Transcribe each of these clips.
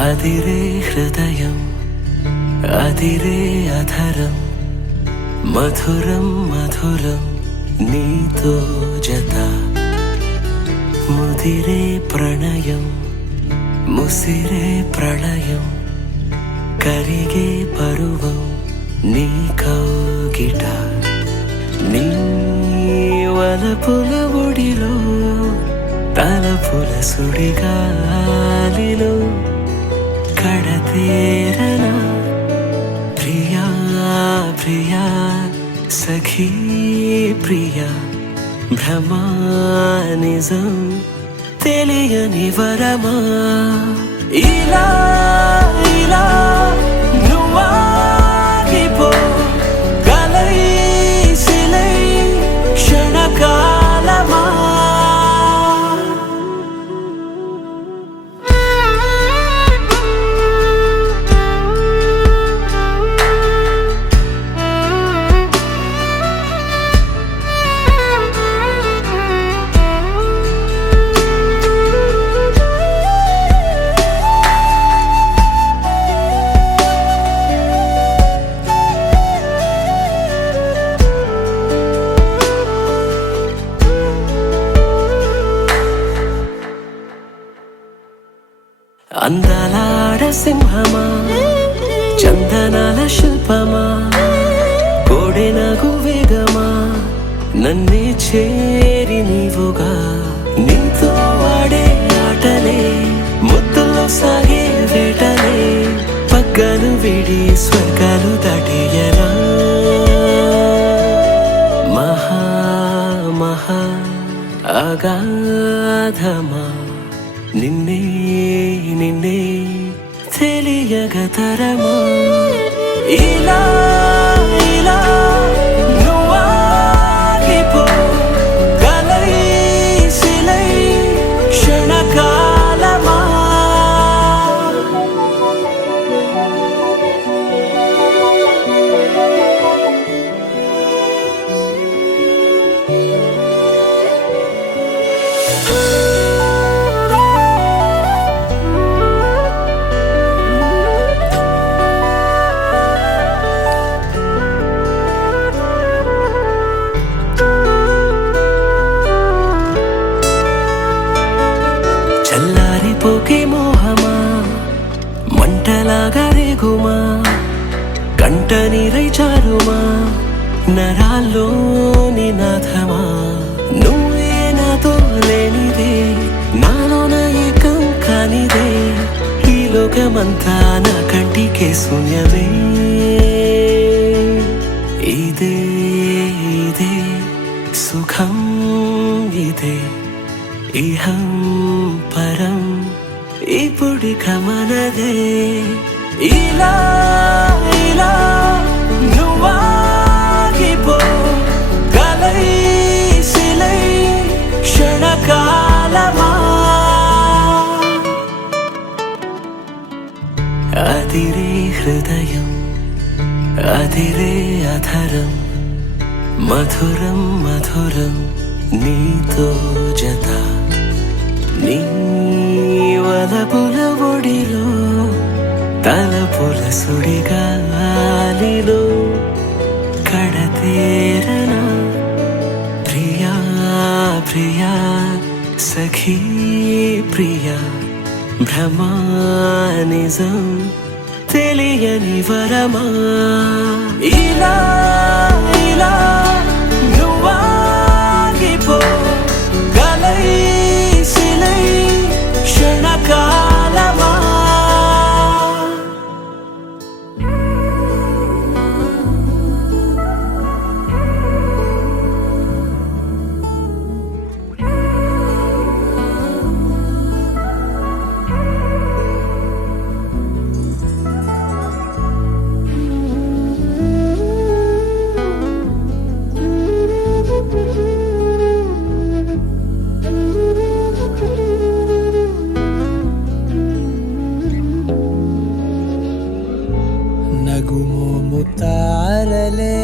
అదిరే హృదయం అదిరే అధరం మధురం మధురం నీతో జత ముదిరే ప్రణయం ముసిరే ప్రళయం కరిగే పరువం నీ కౌగిట నీ వలపుల ఒడిలో తలపుల సుడిగాలిలో కడతేరనా ప్రియా ప్రియా సఖీ ప్రియా భ్రమా నిజం తెలియని వరమా ఇలా ఇలా నువ్వాగిపో కలై సిలై క్షణకాలమా అందాలాడ సింహమా చందనాల శిల్పమా కోడెనగు వేగమా నన్నే చేరి నీవుగా నీతో ఆడే ఆటలే ముద్దుల్లో సాగే వేటలే పగ్గలు విడి స్వర్గాలు దాటేయనా మహా మహా అగాధమా నిన్నే నిన్నే తెలియగతరమా ఇలా ఇలా నువ్వాగిపో కలై సిలై క్షణకాలమా చల్లారిపోకే మోహమా మంటలాగా రేగుమా కంట నీరై చారుమా నరాల్లోని నాథమా నువ్వే నాతో లేనిదే నాలోన ఏకం కానిదే ఈ లోకమంతా నా కంటికే శూన్యమే ఇదే ఇదే సుఖం ఇదే ఇహం పరం ఇప్పుడిక మనదే ఇలా ఇలా నువ్వాగిపో కలై సిలై క్షణకాలమా అదిరే హృదయం అదిరే అధరం మధురం మధురం నీతో జత నీ వలపుల ఒడిలో తలపుల సుడిగాలిలో కడతేరనా ప్రియా ప్రియా సఖీ ప్రియా భ్రమా నిజం తెలియని వరమా ఇలా ఇలా నువ్వాగిపో కలై సిలై క్షణకాలమా ముతారలే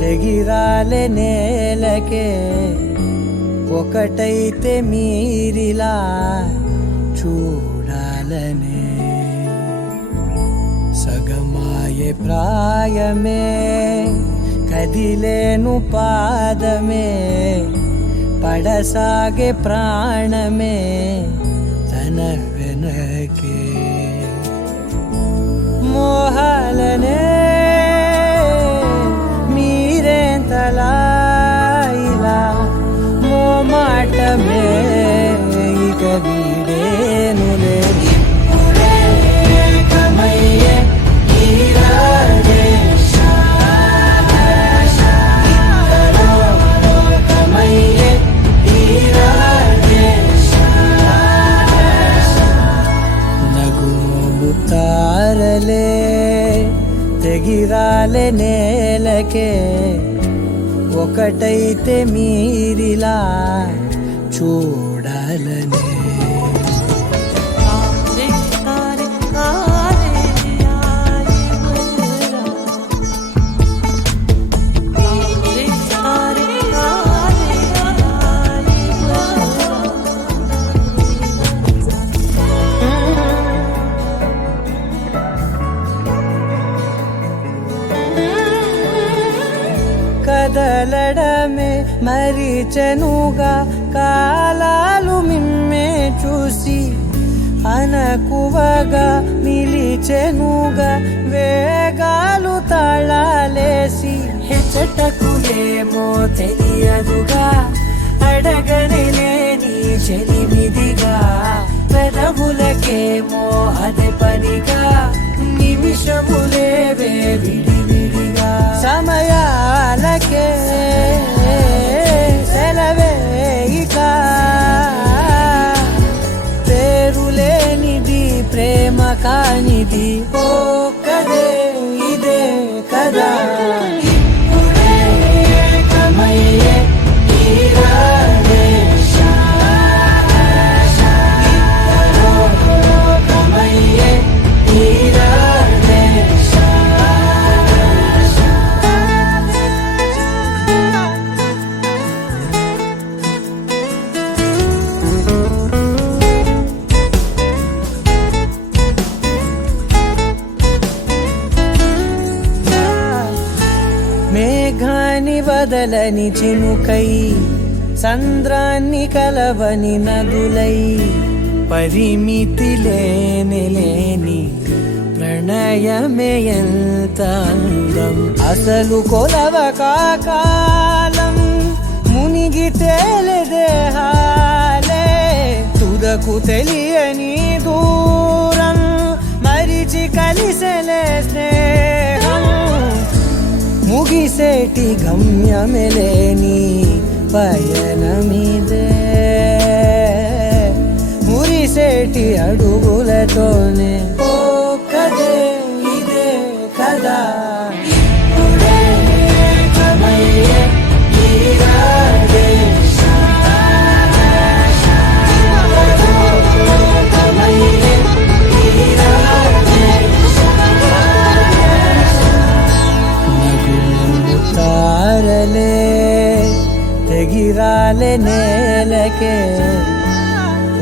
తెగిరాలే నేలకే ఒకటైతే మీరిలా చూడాలి చూడాలనే సగమాయే ప్రాయమే కదిలేను పాదమే పడసాగే ప్రాణమే తన వెనకే మోహాలనే మీరేంతలా ఇలా మోమాటమే ఇక వీడేనులే ఇప్పుడే కమయ్యే తారలే తెగిరాలే నేలకే ఒకటైతే మీరిలా చూడాలనే కదలడమే మరిచెనుగా కాలాలు మిమ్మే చూసి అనకువగా నిలిచెనుగా వేగాలు తాళాలేసి హెచ్చటకు ఏమో తెలియదుగా అడగనిలేని చెలిమిదిగా పెదవులకేమో అదే పనిగా నిమిషములేవే విడివిడిగా సమయాలకే సెలవే ఇక పేరులేనిది ప్రేమ కానిది ఓ కదే ఇదే కదా ఇప్పుడే కమయ్యే మేఘాన్ని వదలని చినుకై సంద్రాన్ని కలవని నదులై పరిమితి లేని ప్రణయమే ఎంత అందం అసలు కొలవ కాలం మునిగి తేలిదేహాలే తుదకు తెలియని దూరం మరిచి కలిసెలే స్నేహం ముగిసేటి గమ్యమెలేని పయనమిదే మురిసేటి అడుగులతోనే ఓ కదే ఇదే కదా ఇప్పుడే కమయ్యే తారలే తెగిరాలే నేలకే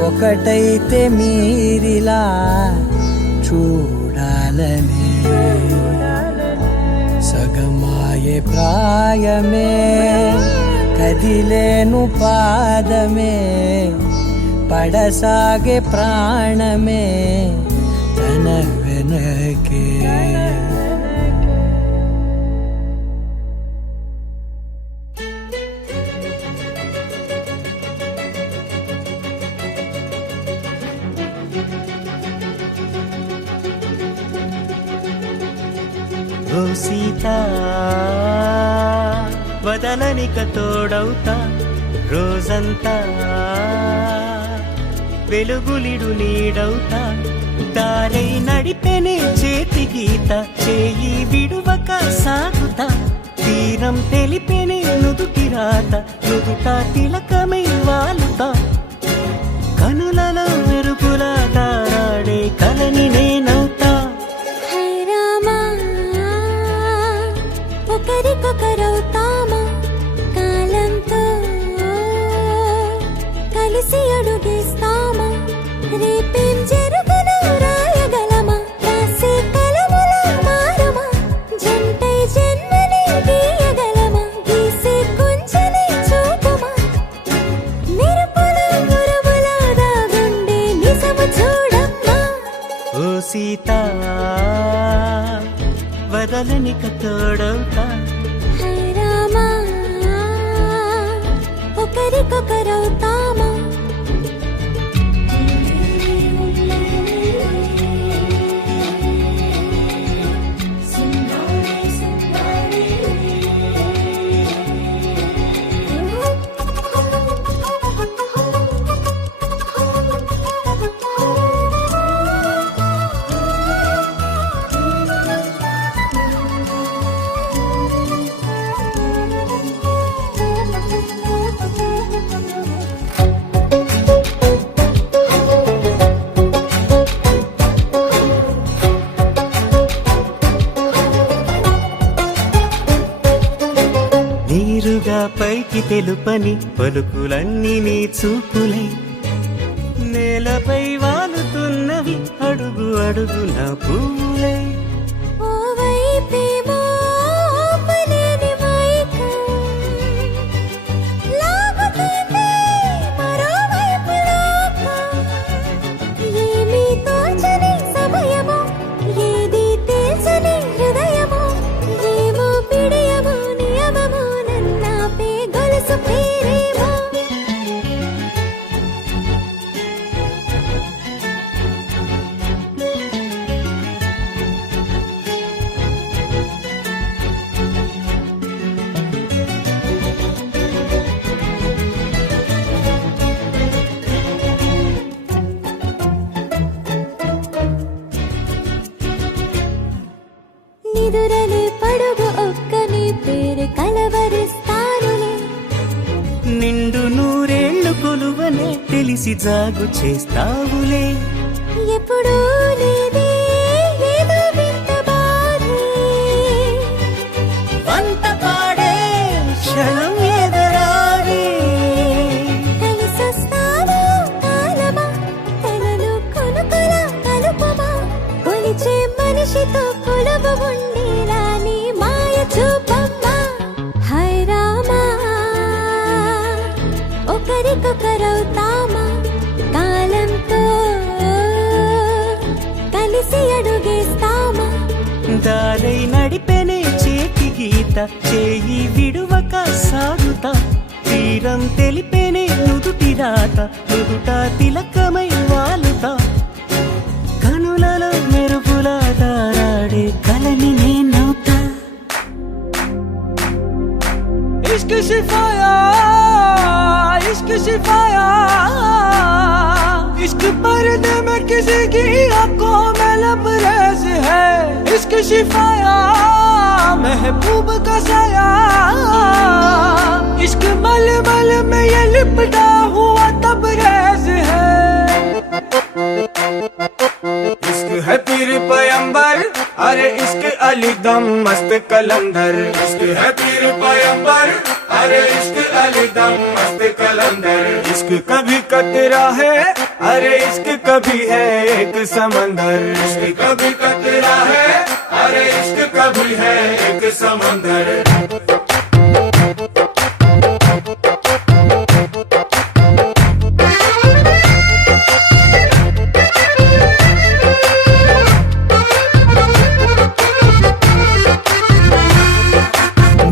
ఒకటైతే మీరిలా చూడాలనే సగమాయే ప్రాయమే కదిలేను పాదమే పడసాగే ప్రాణమే తన వెనకే ఓ సీత వదలనిక తోడవుతా రోజంతా వెలుగులిడు నీడవుతా దారై నడిపెనే చేతి గీత చేయి విడువక సాగుతా తీరం తెలిపెనే నుదుటి రాత నుదుట తిలకమై వాలుతా కనులలో మెరుపులా తారాడే కలని నేనవుతా ఒకరికొకరవుతామా కాలంతో కలిసి అడుగేస్తామా రేపేం జరుగునో ఇక తోడవుతా. హై రామా ఒకరికొకరవుతామా నీరుగా పైకి తెలుపని పలుకులన్నీ నీ చూపులై నేలపై వాలుతున్నవి అడుగు అడుగు నా పువ్వులై. ఓవైపేమో ఆపలేని మైకం లాగుతుంది మరోవైపు లోకం. ఏమీ తోచని సమయమో ఏది తేల్చని హృదయమో ఏమో పిడియమో నియమమో నన్నాపే గొలుసు పేరేమో. నిదురలే పడుగు ఒక్కని పేరు కలవరిస్తానులే. నిండు నూరేళ్లు కొలువనే తెలిసి జాగు చేస్తావులే. ఎప్పుడూ లేదే ఏదో వింత బాధే. వంత పాడే క్షణం ఎదరాడే. కలిసొస్తావా కాలమా తనలో కొనుకల కలుపమా. కొలిచే మనిషితో కొలువు ఉండేలా నీ మాయ చూపమ్మా. హై రామా ఒకరికొకరవుతామా కాలంతో కలిసి అడుగేస్తామా. దారై నడిపెనే చేతి గీత చేయి విడువక సాగుతా. తీరం తెలిపెనే నుదుటి రాత నుదుట తిలకమై వాలుతా. కనులలో మెరుపులా తారాడే కలని నేనవుతా. इश्क शिफाया इश्क शिफाया इश्क पर्दे में किसी की आंखों में लबरेज है. इश्क शिफाया महबूब का साया. इश्क मलमल में ये लिपटा हुआ तबरेज है. इश्क है पीर पैगंबर अरे इश्क अली दम मस्त कलंदर. इश्क है पीर पैगंबर अरे इश्क अली दम मस्त कलंदर. इश्क कभी कतरा है अरे इश्क कभी है एक समंदर. इश्क कभी कतरा है अरे इश्क कभी है एक समंदर.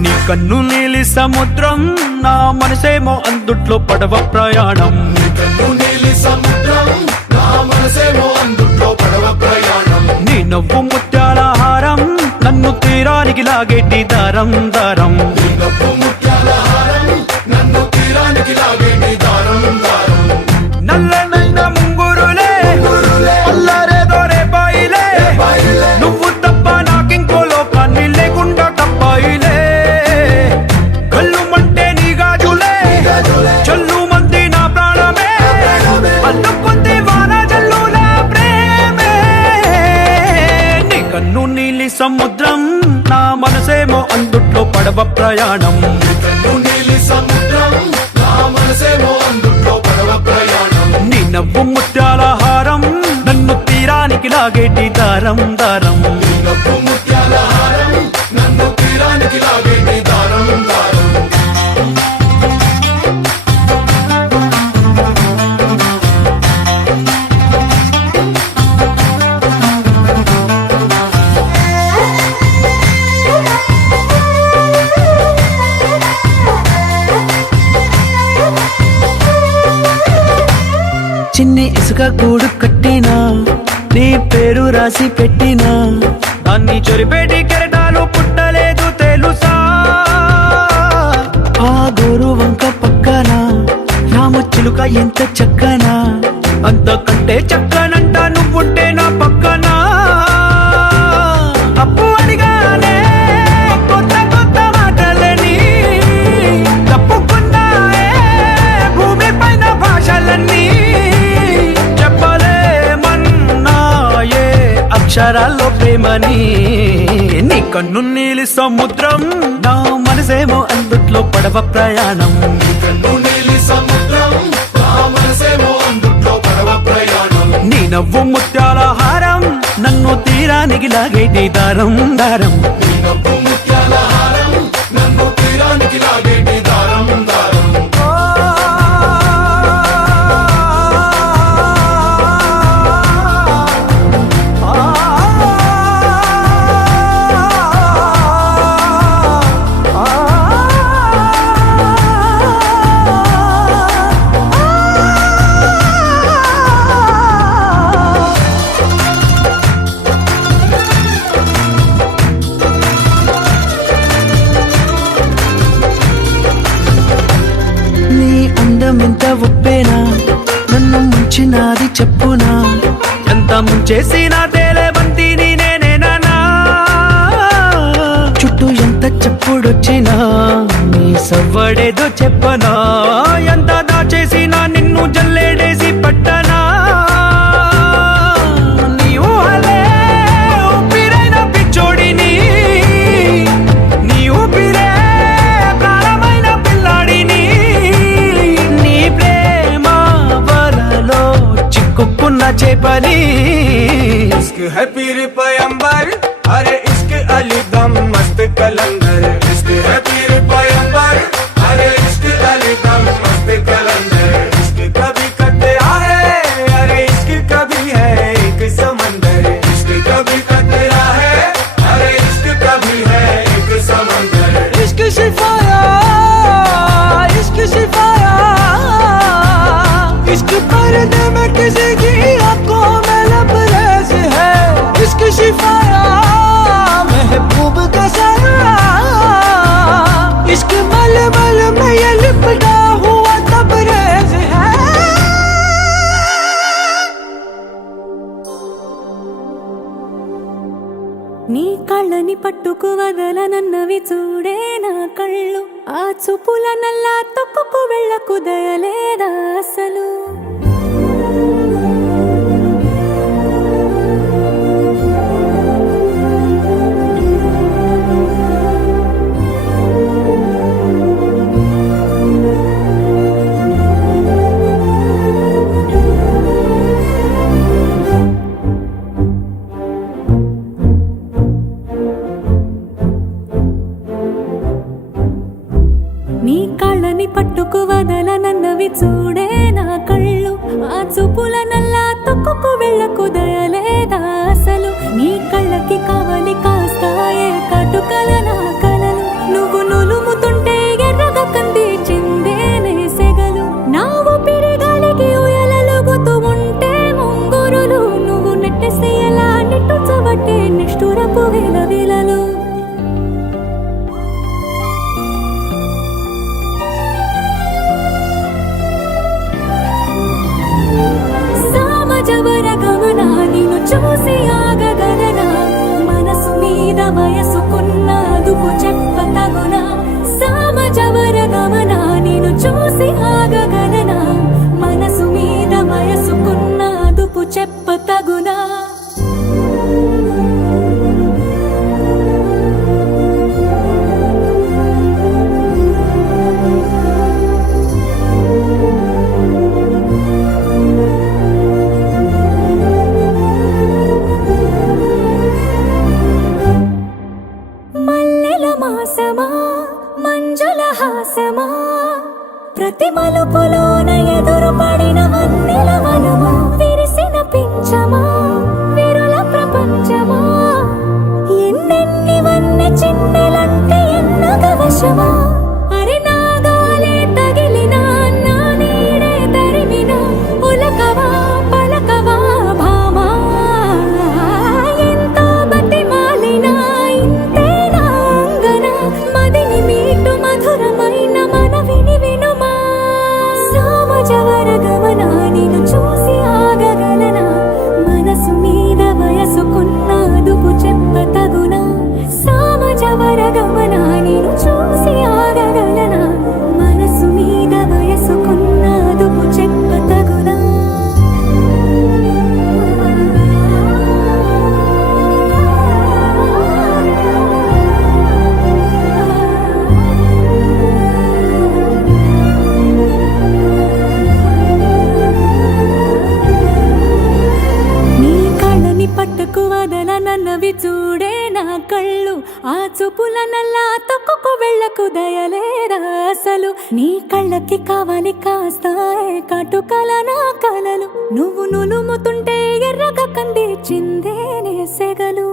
నీ కన్ను నీలి సముద్రం నా మనసేమో అందుట్లో పడవ ప్రయాణం. నీ కన్ను నీలి సముద్రం నా మనసేమో అందుట్లో పడవ ప్రయాణం. నీ నవ్వు ముత్యాల హారం నన్ను తీరానికి లాగేటి దారం దారం. నీ నవ్వు ముత్యాల హారం నన్ను తీరానికి లాగేటి దారం దారం. నల్లనైన ముంగురులే అల్లారేదో రేపాయిలే. నువ్వు తప్ప నాకింకో లోకాన్ని లేకుండా తప్పాయిలే. కళ్ళు మంటే నీ గాజులే చల్లు మంది నా ప్రాణమే. అల్లుకుంది వాన జల్లుల ప్రేమే. నీ కన్ను నీలి సముద్రం నా మనసేమో అందుట్లో పడవ ప్రయాణం. నీ కన్ను నీలి సముద్రం నా మనసేమో అందుట్లో పడవ ప్రయాణం. నీ నవ్వు ముత్యాల హారం నన్ను తీరానికి లాగేటి దారం దారం. నీ నవ్వు ముత్యాల హారం నన్ను తీరానికి లాగేటి దారం దారం. మనసుగా గూడు కట్టినా నీ పేరు రాసి పెట్టినా దాన్ని చొరిపేటి కెరటాలు పుట్టలేదు తెలుసా ఆ గోరు వంక పక్కన రామచిలుక ఎంత చక్కనా అంతకంటే చక్కనంట నువ్వుంటే నా పక్కన అప్పు అడిగానే కొత్త కొత్త మాటలని తప్పుకున్నాయే భూమి పైన భాషలన్నీ చెప్పలేమన్నాయే అక్షరాల్లో ప్రేమని నీ కన్ను నీలి సముద్రం నా మనసేమో అందుట్లో పడవ ప్రయాణం కన్ను నీలి సముద్రం నా మనసేమో అందుట్లో పడవ ప్రయాణం నీ నవ్వు ముత్యాల హారం నన్ను తీరానికి లాగేటి దారం దారం నీ నవ్వు ముత్యాల హారం నన్ను తీరానికి లాగేటి దారం దారం నీ అందమెంత ఒప్పేనా నన్ను ముంచినాది చెప్పునా ఎంత ముంచేసినా తేలేబంతిని నేనేనా చుట్టూ ఎంత చెప్పుడొచ్చినా నీ సవ్వడేదో చెప్పనా ఎంత దాచేసినా నిన్ను జల్లేడేసి పట్టనా నీ ఊహలే ఊపిరైన పిచ్చోడిని నీ ఊపిరే ప్రాణమైన పిల్లాడిని నీ ప్రేమ వలలో చిక్కుకున్న చేపని इश्क है पीर पैगंबर अरे इश्क अली दम मस्त कलंदर इश्क है पीर पैगंबर अरे इश्क अली दम मस्त कलंदर इश्क कभी कतरा है अरे इश्क कभी है एक समंदर इश्क कभी कतरा है अरे इश्क कभी है एक समंदर इश्क शिफाया इश्क पर्दे में किसी की आंखों में लबरेज है इश्क शिफाया महबूब का साया इश्क मलमल में ये लिपटा हुआ तबरेज है నీ కళ్ళని పట్టుకు వదలనన్నవి చూడే నా కళ్ళు ఆ చూపుల నల్లా తొక్కుకు వెళ్ళకు దయలేదా అసలు నీ కళ్ళని పట్టుకు వదలనన్నవి చూడే నా కళ్ళు ఆ చూపుల నల్లా తొక్కుకు వెళ్ళకు దయలేదా అసలు నీ కళ్ళకి కావాలి కాస్తాయే కటుకల నా కలలు నువ్వు నులుముతుంటే ఎర్రగా కంది చిందేనే సెగలు నా ఊపిరి గాలికి ఉయలలుగుతూ ఉంటే ముంగురులు నువ్వు నెట్టేస్తే ఎలా నిట్టుచబట్టే నిష్ఠురపు విలవిలలు సామజవర గమనా నిన్ను చూసి ఆగగలనా మనసు మీద వయసుకున్న అదుపు చెప్పతగునా సామజవర గమనా నిన్ను చూసి ఆగగలనా మనసు మీద వయసుకున్న అదుపు చెప్పతగునా మల్లెల మాసమా మంజుల హాసమా ప్రతి మలుపులోన ఎదురు పడిన వన్నెల వనమా విరిసిన పించమా విరుల ప్రపంచమా ఎన్నెన్ని వన్నె చిన్నెలంటే ఎన్నగ వశమా అరే నాగాలే తగిలినా నా నీడే తరిమినా ఉలకవా కలలు నీ కళ్ళకి కావాలి కాస్తాయే కాటుకల నా కలలు నువ్వు నులుముతుంటే ఎర్రగా కంది చిందేనే సెగలు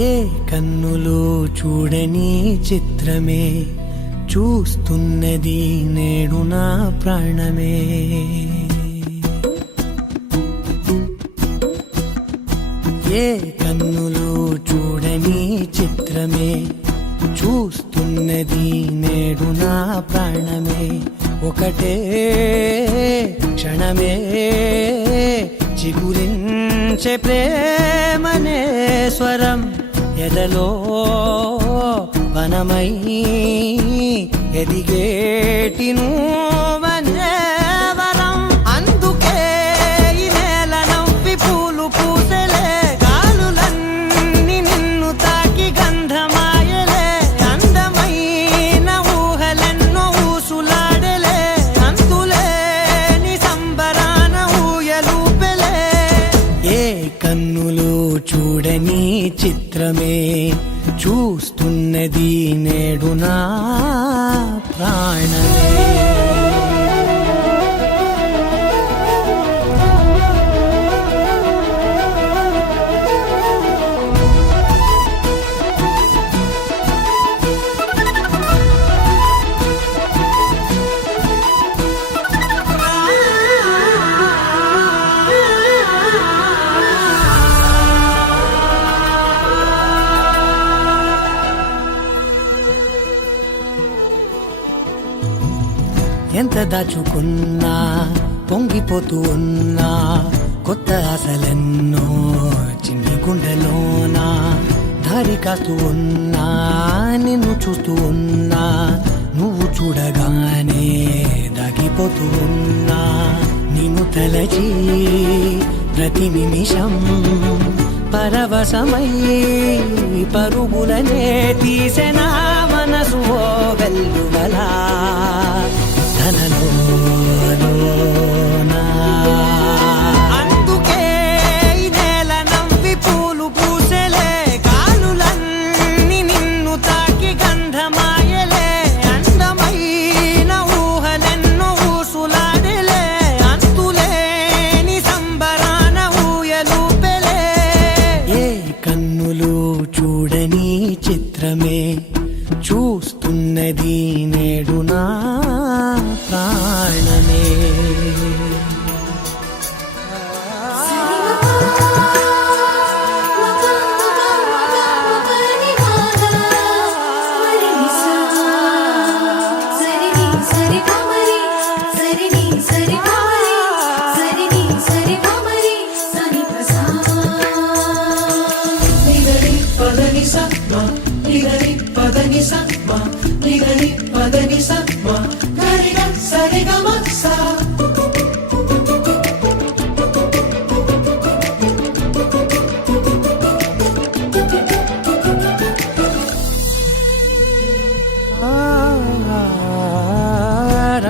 ఏ కన్నులు చూడని చిత్రమే చూస్తున్నది నేడు నా ప్రాణమే ఏ కన్నులు చూడని చిత్రమే చూస్తున్నది నేడు నా ప్రాణమే ఒకటే క్షణమే చిగురించే ప్రేమనే స్వరం ఎదలో వనమై ఎదిగేటి నువ్వనే వరం అందుకే ఈ నేల నవ్వి పూలు పూసెలే గాలులన్నీ నిన్ను తాకి గంధమాయలే అందమైన ఊహలెన్నో ఊసులాడలే అంతులేని సంబరాన ఊయలూపెలే ఏ కన్నులు చూడని చిత్రమే చూస్తున్నది నేడు నా ప్రాణమే ఎంత దాచుకున్నా పొంగిపోతూ ఉన్నా కొత్త ఆశలెన్నో చిన్ని గుండెలోనా దారి కాస్తూ ఉన్నా నిన్ను చూస్తూ ఉన్నా నువ్వు చూడగానే దాగిపోతూ ఉన్నా నిన్ను తలచి ప్రతి నిమిషం పరవశమై పరుగులనే తీసెనా మనసు ఓ వెల్లువలా అందుకే ఈ నేల నవ్వి పూలు పూసెలే గాలులన్నీ నిన్ను తాకి గంధమాయలే అందమైన ఊహలెన్నో ఊసులాడలే అంతులేని సంబరాన ఊయలూపెలే ఏ కన్నులు చూడని చిత్రమే చూస్తున్నది నేడు నా ప్రాణమే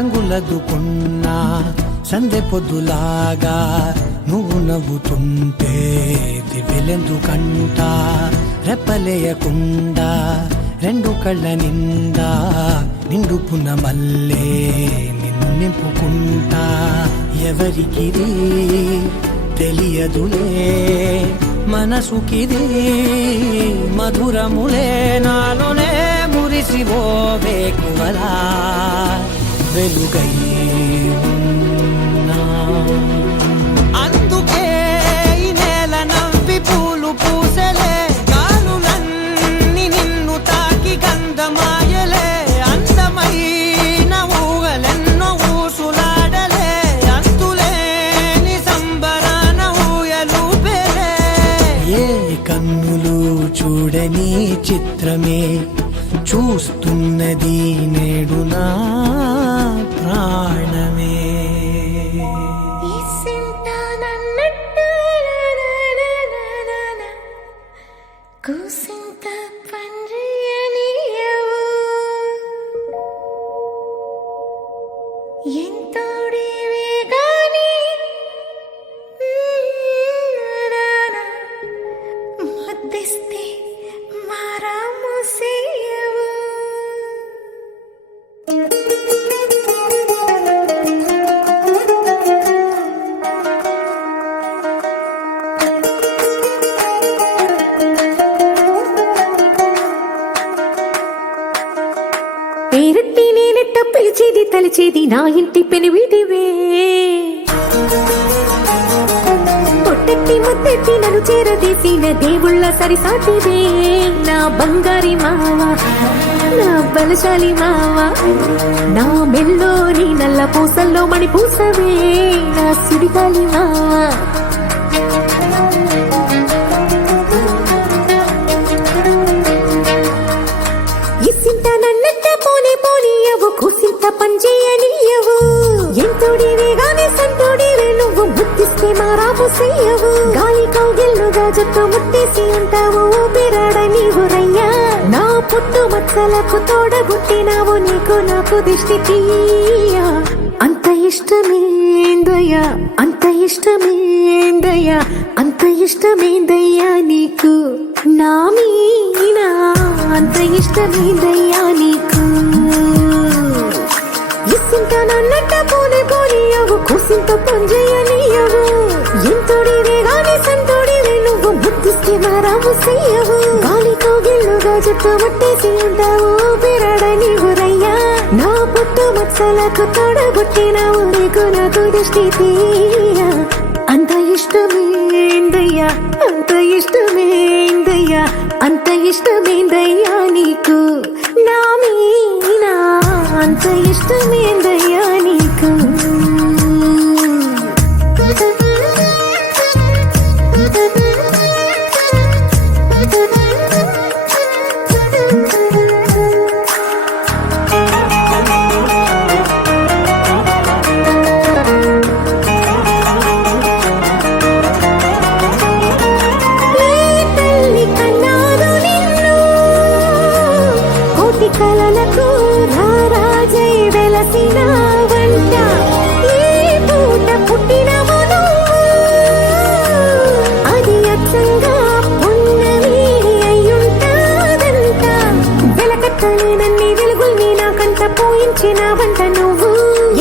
రంగులదుకున్నా సందె పొద్దులాగా నువ్వు నవ్వుతుంటే దివ్వెలెందుకంట రెప్పలేయకుండా రెండు కళ్ళ నిండా నిండుకున్న మల్లే నిన్ను నింపుకుంటా ఎవరికిది తెలియదులే మనసుకిది మధురములే నాలోనే మురిసివో వేకువలా వెలుగై ఉన్నా. అందుకే ఈ నేల నవ్వి పూలు పూసలే, గాలులన్నీ నిన్ను తాకి గంధమాయలే, అందమైన ఊగలెన్నో ఊసులాడలే, అంతులేని సంబరాన ఊయలూపేలే. ఏ కన్నులు చూడని చిత్రమే చూస్తున్నది నేడు నా ప్రాణమే. కూసింత పండ్రియనియవు ఎంతోడివే గాని ముద్దిస్తే మారాము సేయవు. పేరట్టి నేనెట్ట పిలిచేది తలిచేది నా ఇంటి పెనివిటివే, పొట్టెట్టి ముద్దెట్టి నన్ను చేరదీసిన దేవుళ్ళ సరిసాటివే. నా బంగారి మావ, నా బలశాలి మావ, నా మెల్లోని నల్ల పూసల్లో మణి పూసవే, నా సుడిగాలి మావ. ఇసింత నన్నట్ట పోనే పోనీయవు, కూసింత పంచేయనీయవు, ఎంతోడివే గాని సంతోడివే నువ్వు, ముద్దిస్తే మారాము సేయవు. గాలి కౌగిల్లుగా జుట్టు ముట్టేసి ఉంటావు, ఊపిరాడ నీవు రయ్యా. నా పుట్టు మచ్చలకు తోడబుట్టినావు, నీకు నాకు దిష్టి తీయా. అంత ఇష్టమేందయ్యా, అంత ఇష్టమేందయ్యా, అంత ఇష్టమేందయ్యా నీకు నా మీనా, అంత ఇష్టమేందయ్యా నీకు. ఇసింత నన్నట్ట పోనే పోనీయవు, కూసింత పంజేయనీయవు, ఎంతోడివే గాని సంతోడివే నువ్వు, ముద్దిస్తే మారాము సేయవు. గాలి కౌగిల్లుగా జుట్టు ముట్టేసి ఉంటావు, ఊపిరాడ నీవు రయ్యా. నా పుట్టు మచ్చలకు తోడబుట్టినావు, నీకు నాకు దిష్టి తీయా. అంత ఇష్టమేందయ్యా, అంత ఇష్టమేందయ్యా, అంత ఇష్టమేందయ్యా నీకు నా మీనా, అంత ఇష్టమేందయ్యా నీకు. కలలకు రారాజై వెలసిన వంట, ఏ పూట పుట్టినవు నువ్వు, అది అచ్చంగా పున్నమి అయ్యుంటాదంట. వెలకట్టలేనన్ని వెలుగుల్ని నాకంట పోయించిన వంట నువ్వు,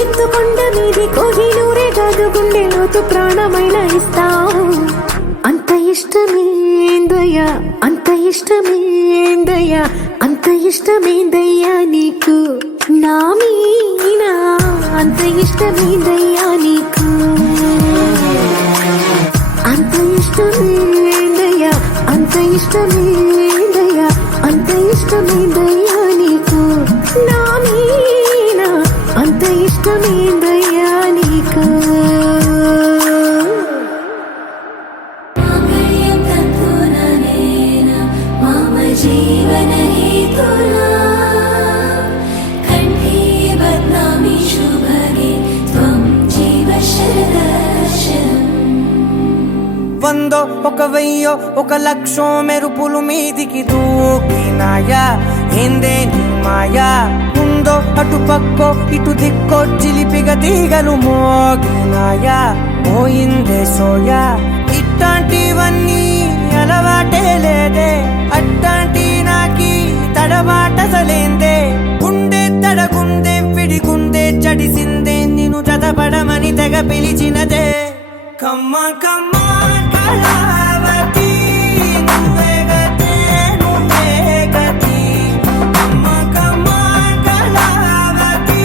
ఎత్తుకొండ మీది కోహినూరే కాదు గుండె లోతు ప్రాణమైన ఇస్తావు. అంత ఇష్టమేందయ్యా, అంత ఇష్టమేందయ్యా, అంత ఇష్టమేందయ్యా నీకు నా మీనా, అంత ఇష్టమేందయ్యా నీకు. అంత ఇష్టమేందయ్యా, అంత ఇష్టమేందయ్యా, అంత ఇష్టమేందయ్యా నీకు నా మీనా, అంత ఇష్టమేందయ్యా నీకు. जीवन हेतुना कंठे बध्नामि शुभगे त्वं जीव शरदर्शनम्. వందో ఒక వెయ్యో ఒక లక్షో మెరుపులు మీదికి దూకినాయా, ఏందే నీ మాయా. ఉందో అటు పక్కో ఇటు దిక్కో చిలిపిగ తీగలు మోగినాయా, పోయిందే సోయా. ఇట్లాంటివన్నీ అలవాటే లేదే, అట్టాంటి నాకి తడబాటసలేందే. గుండె తడగుందే విడిగుందే చడిసిందే, నిన్ను చదపడమని తెగ పిలిచినదే. కమ్మ కమ్మ కళావతి నువ్వే గతే, నువ్వే గతి. కమ్మ కమ్మ కళావతి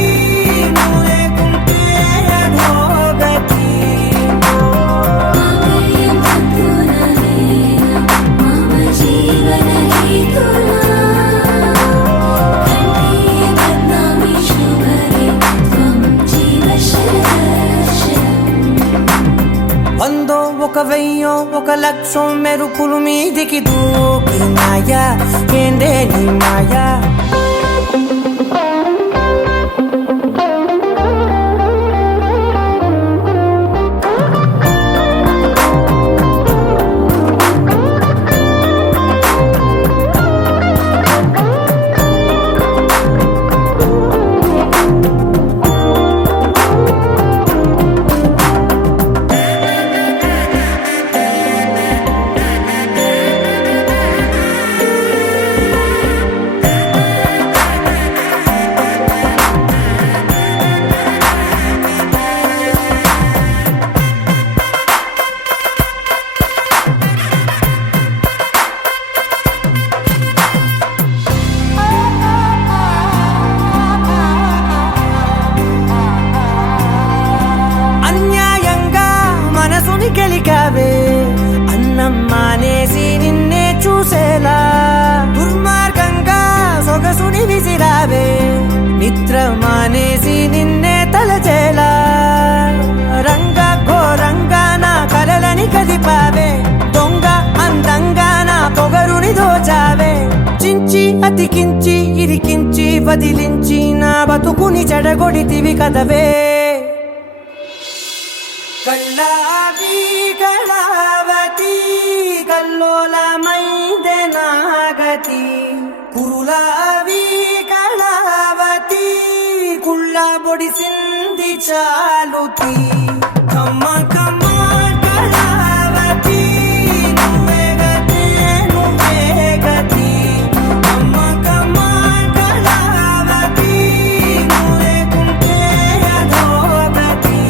వెయ్యో ఒక లక్షం మెరుపులు మీదికి దూకినాయా ఏందే నీ మాయా అన్యాయంగా మనసుని గెలికావే అన్నం మానేసి నిన్నే చూసేలా దుర్మార్గంగా సొగసుని విసిరావే నిద్ర మానేసి నిన్నే తలచేలా రంగా ఘోరంగా నా కలలని కదిపావే దొంగ అందంగా నా పొగరుని దోచావే చించి అతికించి ఇరికించి వదిలించి నా బతుకుని చెడగొడితివి కదవే కళ్ళావి కళావతి కల్లోలమైందే నాగతి కురులావి కళావతి కుళ్ళ బొడిసింది చాలుతి కమ్మ కమ్మ కళావతి నువ్వే గతే నువ్వే గతి కమ్మ కమ్మ కళావతి నువ్వు లేకుంటే అధోగతి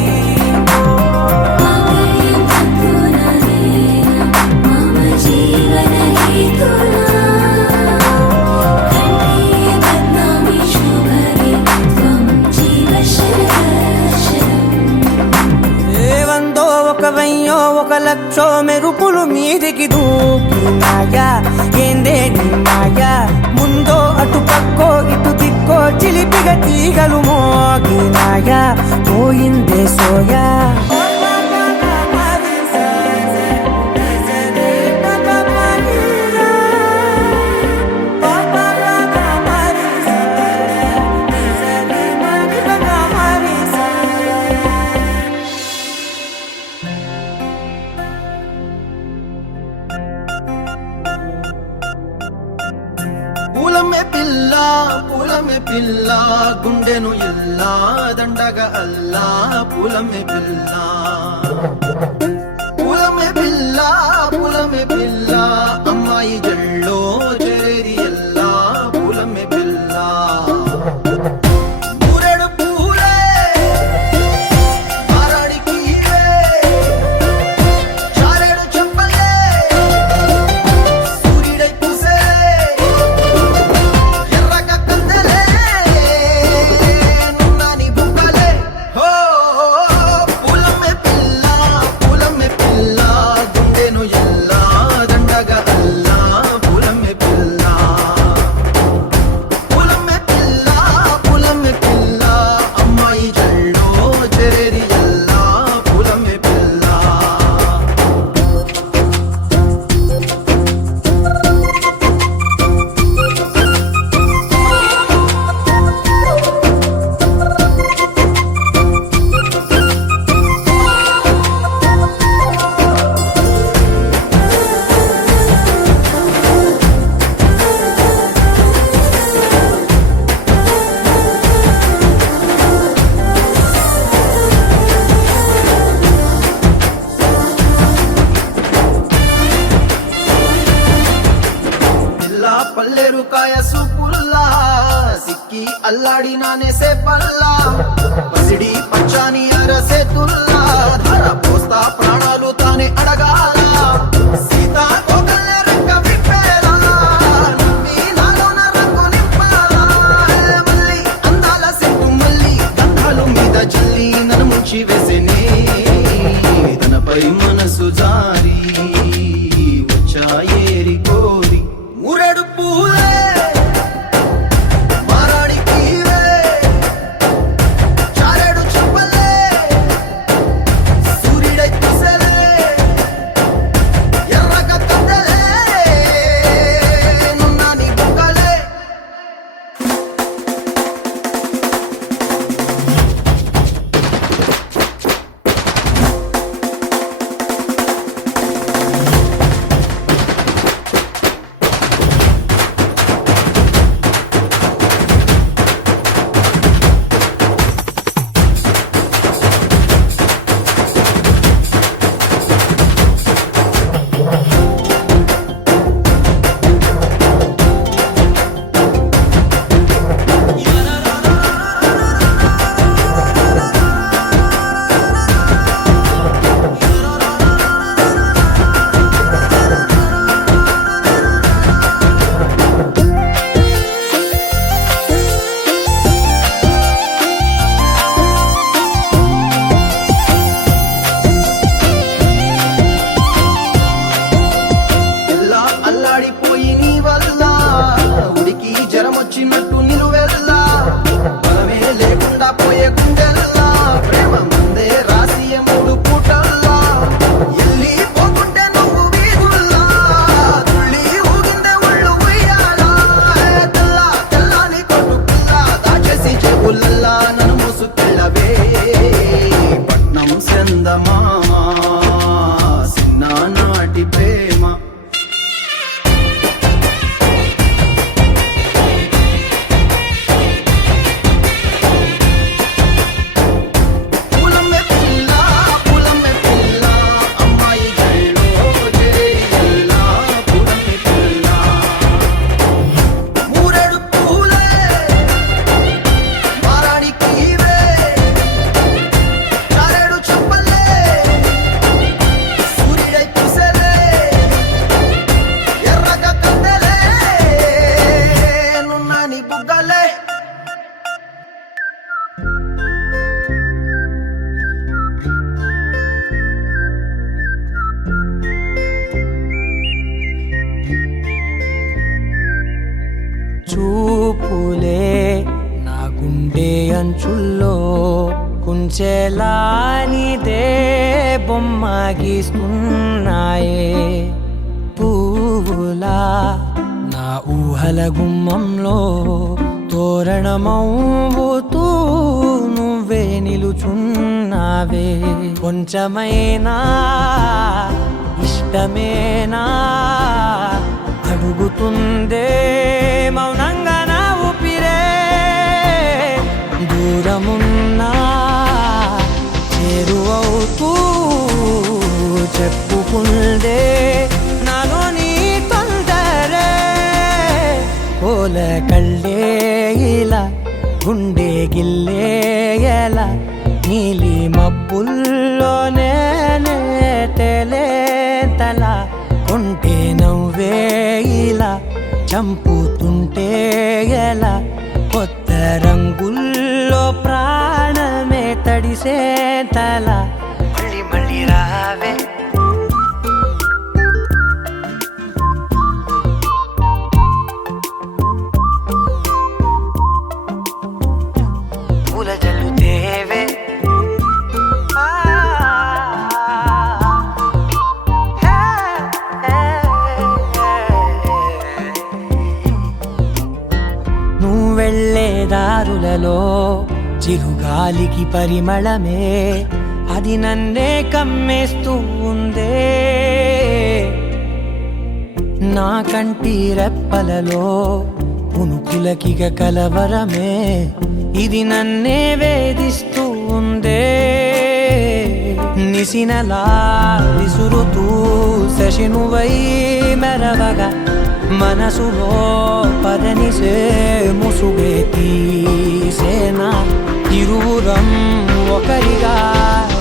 ఏవందో ఒక వెయ్యో ఒక లక్షో మెరుపులు మీదికి దూకినాయా ఏందే నీ మాయా ముందో అటు పక్కో ఇటు దిక్కో చిలిపిగ తీగలు మోగినాయా పోయిందే సోయా పూలమే పిల్ల గుండెను ఇల్లా దండగా అల్లా పూలమే పిల్ల పూలమే పిల్ల అమ్మాయి జల్లో చేరి ఎల్లా పూలమే పిల్ల పూరెడు పూలే మారాడికి చారెడు చెప్పలే సూర్యుడై పూసే పల్లెరుకాయ సూపుల్లా సిక్కి అల్లాడి నానేసే పల్లా పసిడి పచ్చాని అరసే తుల్లా ధర పోస్తా ప్రాణాలు తానే అడగాల సీతా కోకల్లే రెక్క విప్పేలా నవ్వి నాలోన రంగు నింపాలా మళ్ళీ అందాల సెట్టు మళ్ళీ దండాలు మీద చల్లి నన్ను ముంచి వేసేనే తనపై మనసు జారి వచ్చాయేరి కోరి మురెడు పూలే మారాడికి చారెడు చెప్పలే సూర్యుడై పూసలే చందమామ సిన్నానాటి ప్రేమ పూలమ్మే పిల్ల పూలమ్మే పిల్ల అమ్మాయి గళ్ళో జేయల్ల పూలమ్మే పిల్ల మూరెడు పూలే మారానికి ఇవే చారెడు చెప్పలే సూర్యుడై పూసలే ఎర్రగా కందలే నున్నని బుగ్గలే చూపులే నా గుండె అంచుల్లో కుంచెలానిదే బొమ్మ గీస్తున్నాయే పువ్వులా నా ఊహల గుమ్మంలో తోరణమవుతూ నువ్వే నిలుచున్నావే కొంచెమైనా ఇష్టమేనా అడుగుతుందే మౌనంగా నా ఊపిరే దూరమున్నా చేరువవుతూ చెప్పుకుందే నాలో నీ తొందరే పోల కళ్ళే ఇలా గుండె గిల్లే ఎలా నీలి మబ్బుల్లోనే తేలేంతల కొంటే నవ్వే ఇలా చంపుతుంటే ఎలా కొత్త రంగుల్లో ప్రాణమే తడిసే తల మళ్ళీ మళ్ళీ రావే పూల జల్లుతేవే నువ్వు వెళ్ళే దారులలో చిరుగాలికి పరిమళమే అది నన్నే కమ్మేస్తూ ఉందే నా కంటి రెప్పలలో పునుకులకిగ కలవరమే ఇది నన్నే వేధిస్తూ ఉందే నిసినలా విసురుతూ శశినువై మెరవగా మనసులో పదనిసే ముసుగే తీసేనా ఇరువురం ఒకరిగా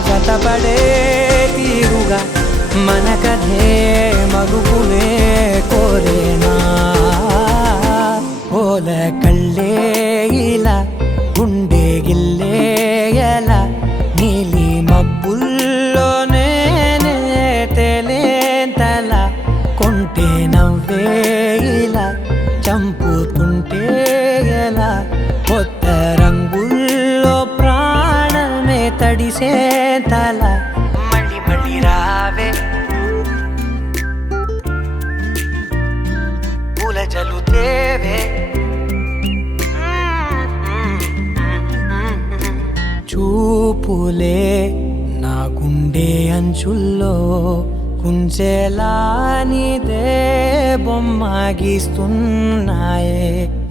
జతపడే తీరుగా మన కథే మగుపునే కోరేనా పోల కళ్ళే ఇలా గుండె గిల్లే ఎలా నీలి మబ్బుల్లోనే తేలేంతల కొంటే నవ్వే ఇలా చంపుతుంటే ఎలా కొత్త రంగుల్లో ప్రాణమే తడిసే తల మళ్ళీ మళ్ళీ రావే పూల జల్లుతేవే చూపులే నా గుండె అంచుల్లో కుంచెలానిదే బొమ్మ గీస్తున్నాయే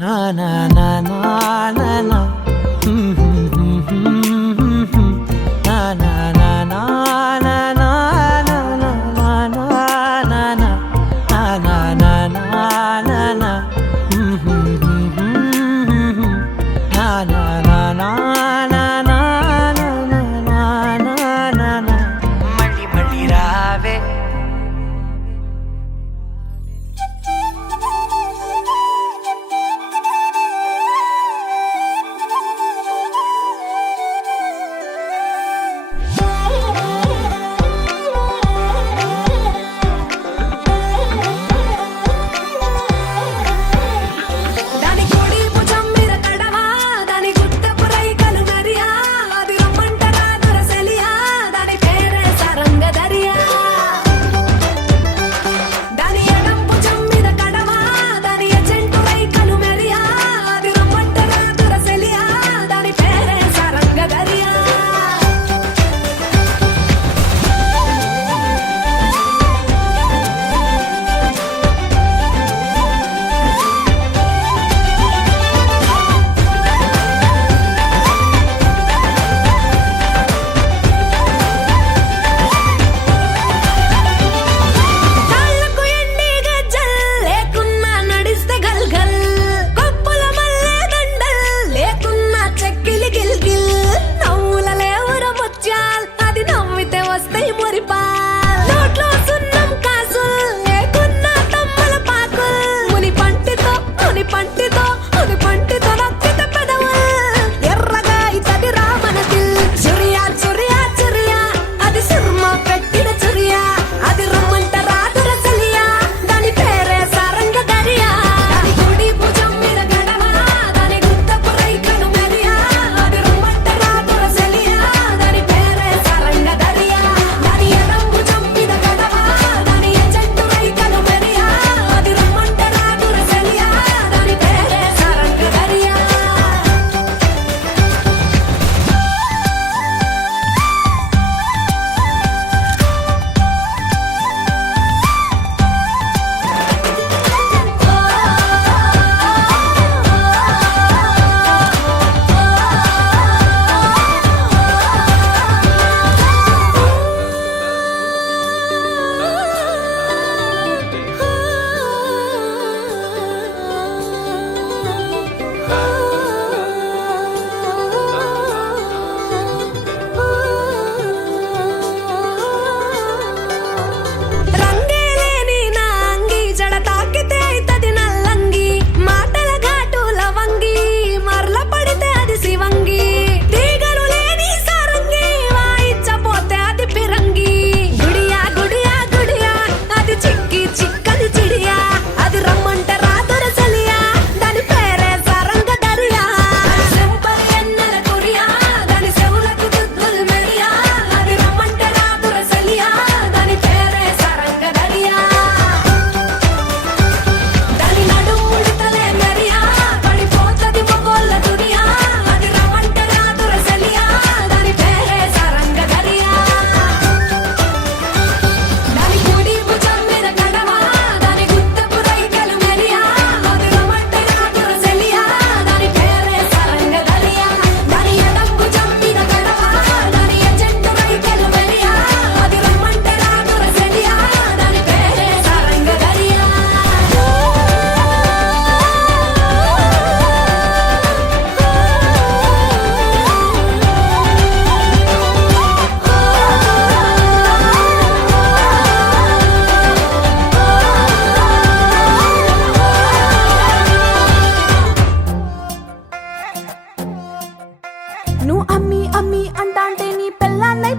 నా నా నా నా నా నా నా నా నా నా నా నా నా నా నా నా మళ్ళీ మళ్ళీ రావే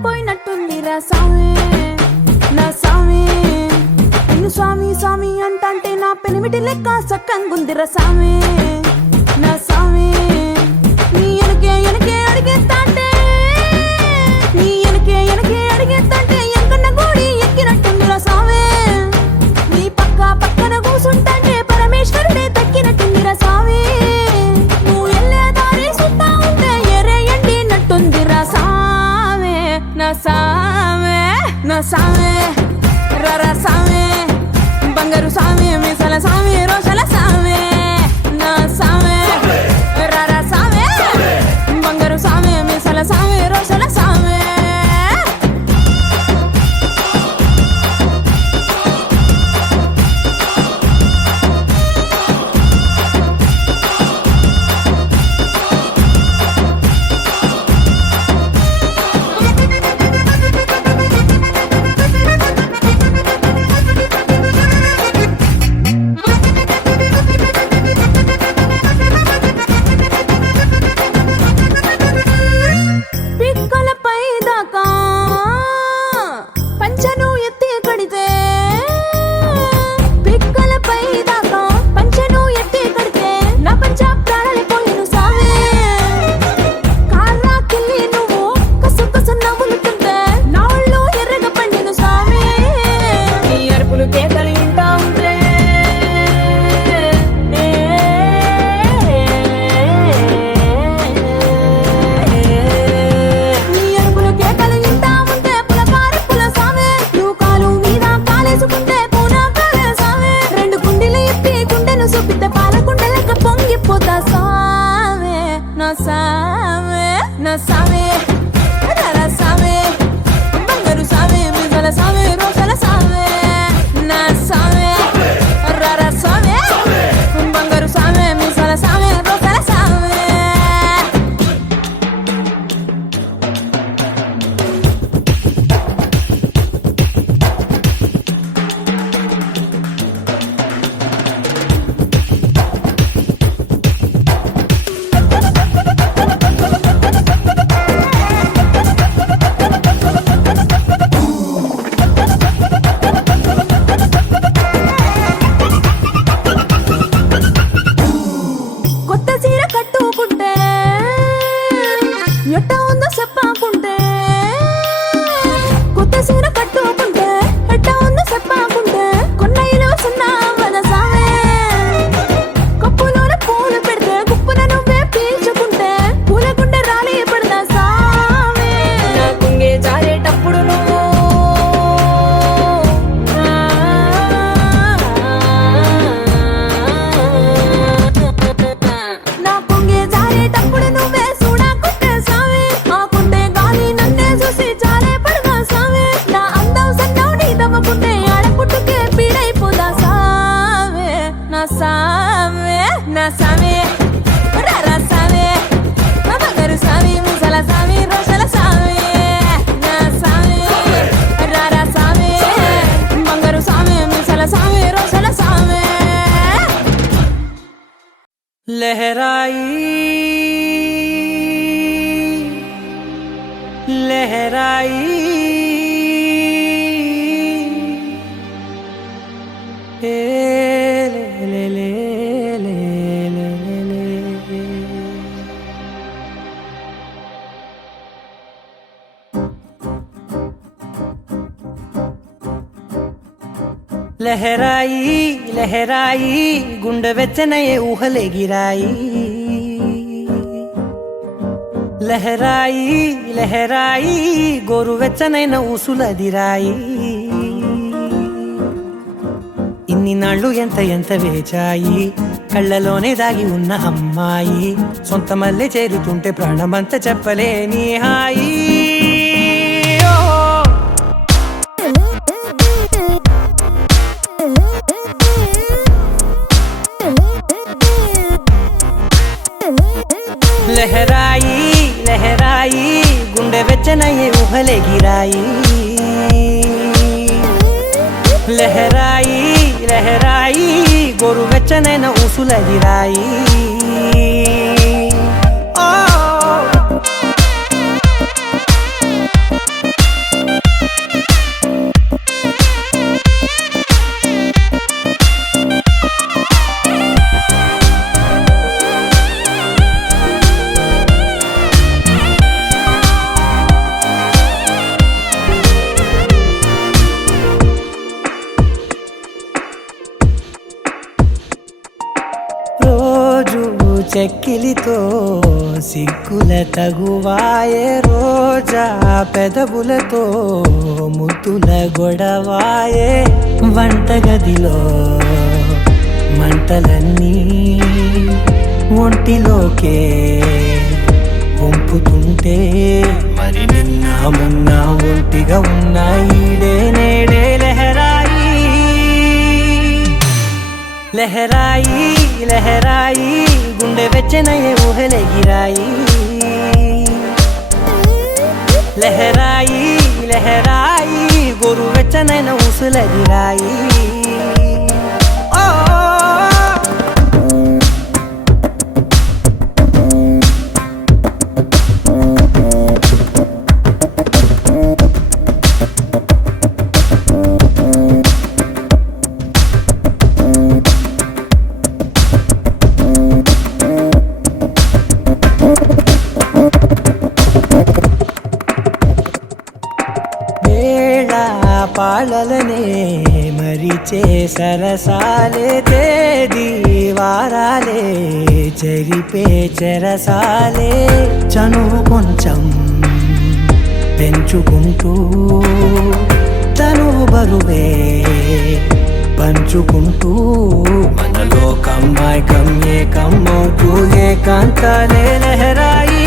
పోయినట్టుందిరా సామి నా సామి నిన్ను స్వామి స్వామి అంటే నా పెనిమిటి లెక్క సక్కంగుందిరా సామి నా సామి నీ ఎనకే అడిగేస్తాంటే నీ ఎనకే అడిగేస్తాంటే ఎంకన్న గోడి ఎక్కినట్టుందిరా సామి నీ పక్కన కూసుంటాంటే పరమేశ్వరుడే తక్కినట్టుందిరా సామి నువ్వు వెళ్ళే దారి సుత్తా ఉంటే ఎరే ఎండినట్టుందిరా సామి నా సామి నా సామి రర సామి బంగారు సామి మీసల సామి రోషల సామి నా సామి రర సామి బంగారు సామి మీసల సామి రోషల సామి పిక్కలపై దాకా పంచను ఎత్తి కడితే పిక్కలపై దాకా పంచను ఎత్తి కడితే నా పంచ ప్రాణాలు పోయిను సామే కాళ్ళకెళ్ళి నువ్వు కసు నవ్వులుతుంటే నా ఒళ్ళు ఎర్రగా పండిను సామే నీ అరుపులు కేకలు వింటా ఉంటే నీ అరుపులు కేకలు వింటా ఉంటే పులకారి పుల సామే నువ్వు కాలు మీద కాలేసుకుంటే పూనా కాలే సామే రెండు గుండెలు ఎత్తి గుండెను చూపితే పాల గుండెలక పొంగిపోతా సామే నా సామే నా సామే రర సామే బంగారు సామే మిగల సామే రోషల సామే నా సామే రర సామే బంగారు సామే మిగల సామే రోషల సామే కొత్త చీర కట్టుకుంటే ఎట్ట ఉందో చెప్పకుంటే కొత్త చీర కట్టుకుంటే ఎట్ట ఉందో చెప్పకుంటే కొన్న ఇలువ సున్నా వద సామే కప్పులోన పూలు పెడితే గుప్పున నువ్వే పీల్చుకుంటే పూల గుండె రాలి పడదా సామే నా కుంగే జారేటప్పుడు నువ్వు నా పొంగే జారేటప్పుడు నువ్వే చూడకుంటే సామి ఆకుంటే గాలి నన్నే చూసి జారే పడదా సామి నా అందం సన్నం నీ దమ్మకుంటే ఆడపుట్టుకే పీడైపోదా సామి నా సామి నా సామి రర సామి నా బంగారు సామి ముసల సామి రోషల సామి నా సామి రర సామి బంగారు సామి ముసల సామి రోషల సామి लहराई लहराई ए ले ले ले ले ले ले लहराई लहराई गुंड వెచ్చనయే ఊహలే గిరాయి లహరాయి లహరాయి గోరు వెచ్చనైన ఊసులదిరాయి ఇన్ని నాళ్ళు ఎంత వేచాయి కళ్ళలోనే దాగి ఉన్న అమ్మాయి సొంత మల్లె చేరుతుంటే ప్రాణమంత చెప్పలేని హాయి లహరాయి లహరాయి గుండె వెచ్చనయ్యే ఊహలే గిరాయి లహరాయి లహరాయి గోరు వెచ్చనైన ఊసులదిరాయి చెక్కిలితో సిగ్గుల తగువాయే రోజా పెదవులతో ముద్దుల గొడవాయే వంటగదిలో మంటలన్నీ ఒంటిలోకే వంపుతుంటే మరి నిన్న మొన్న ఒంటిగా ఉన్నాయి నేడే లహరాయి లహరాయి లహరాయి గుండె వెచ్చనయ్యే ఊహలెగిరాయి లహరాయి లహరాయి గోరు వెచ్చనైన ఊసులెగిరాయి పాలలనే మరిచే సరసాలే తేదీ వారాలే చెరిపే చెరసాలే చనువు కొంచెం పెంచుకుంటూ తను బరువే పంచుకుంటూ మనలో కమ్మాయికం ఏకమవుతూ ఏకాంతాలే లహరాయి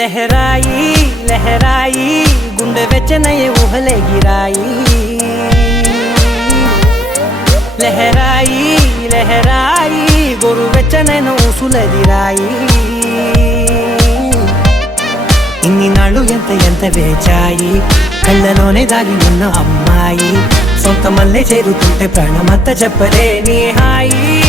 లహరాయి లహరాయి గుండె వెచ్చనయ్యే ఊహలెగిరాయి లహరాయి లహరాయి గోరు వెచ్చనైన ఊసులెగిరాయి ఇన్ని నాళ్ళు ఎంత వేచాయి కళ్ళలోనే దాగి ఉన్న అమ్మాయి సొంత మల్లె చేరుతుంటే ప్రాణమంతా చెప్పలేని హాయి